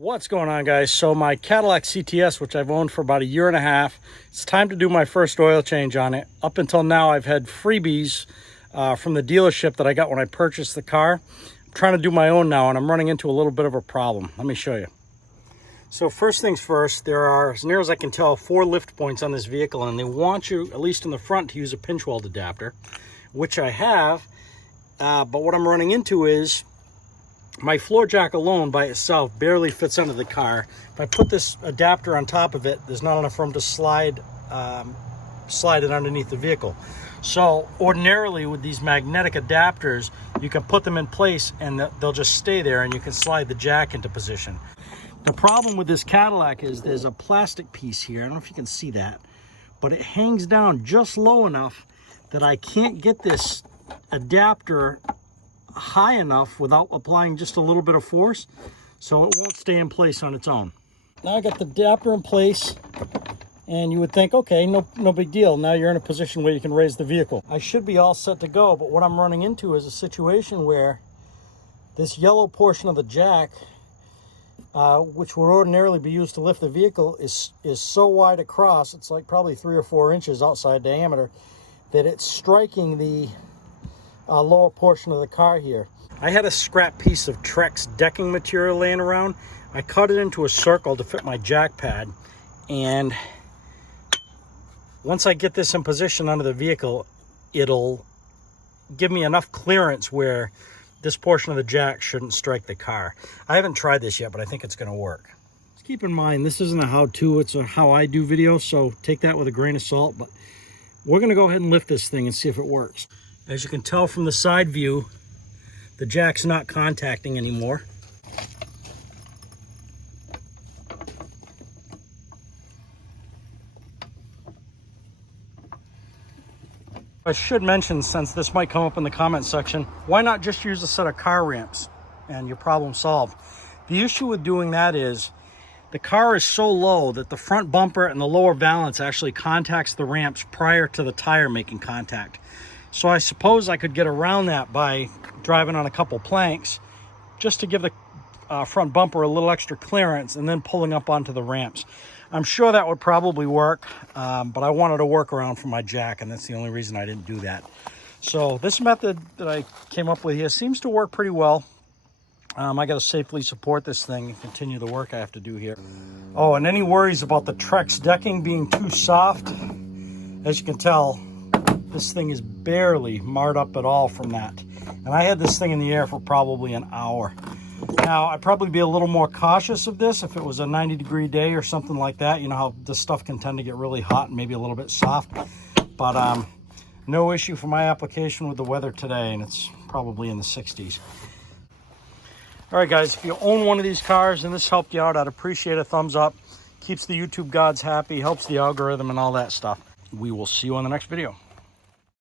What's going on, guys? So my Cadillac CTS, which I've owned for about a year and a half, it's time to do my first oil change on it. Up until now, I've had freebies from the dealership that I got when I purchased the car. I'm trying to do my own now, and I'm running into a little bit of a problem. Let me show you. So first things first, there are, as near as I can tell, 4 lift points on this vehicle, and they want you, at least in the front, to use a pinch weld adapter, which I have. But what I'm running into is my floor jack alone by itself barely fits under the car. If I put this adapter on top of it, there's not enough room to slide it underneath the vehicle. So ordinarily with these magnetic adapters, you can put them in place and they'll just stay there and you can slide the jack into position. The problem with this Cadillac is there's a plastic piece here. I don't know if you can see that, but it hangs down just low enough that I can't get this adapter high enough without applying just a little bit of force, so it won't stay in place on its own. Now I got the adapter in place, and you would think, okay, no big deal. Now you're in a position where you can raise the vehicle. I should be all set to go, but what I'm running into is a situation where this yellow portion of the jack, which would ordinarily be used to lift the vehicle, is so wide across, it's like probably 3 or 4 inches outside diameter, that it's striking the lower portion of the car here. I had a scrap piece of Trex decking material laying around. I cut it into a circle to fit my jack pad, and once I get this in position under the vehicle, it'll give me enough clearance where this portion of the jack shouldn't strike the car. I haven't tried this yet, but I think it's going to work. Just keep in mind, this isn't a how-to, it's a how I do video, so take that with a grain of salt, but we're going to go ahead and lift this thing and see if it works. As you can tell from the side view, the jack's not contacting anymore. I should mention, since this might come up in the comment section, why not just use a set of car ramps and your problem solved? The issue with doing that is the car is so low that the front bumper and the lower valance actually contacts the ramps prior to the tire making contact. So I suppose I could get around that by driving on a couple planks just to give the front bumper a little extra clearance and then pulling up onto the ramps. I'm sure that would probably work, but I wanted a workaround for my jack, and that's the only reason I didn't do that. So this method that I came up with here seems to work pretty well. I got to safely support this thing and continue the work I have to do here. Oh, and any worries about the Trex decking being too soft? As you can tell, this thing is barely marred up at all from that. And I had this thing in the air for probably an hour. Now, I'd probably be a little more cautious of this if it was a 90-degree day or something like that. You know how this stuff can tend to get really hot and maybe a little bit soft. But no issue for my application with the weather today, and it's probably in the 60s. All right, guys, if you own one of these cars and this helped you out, I'd appreciate a thumbs up. Keeps the YouTube gods happy, helps the algorithm and all that stuff. We will see you on the next video.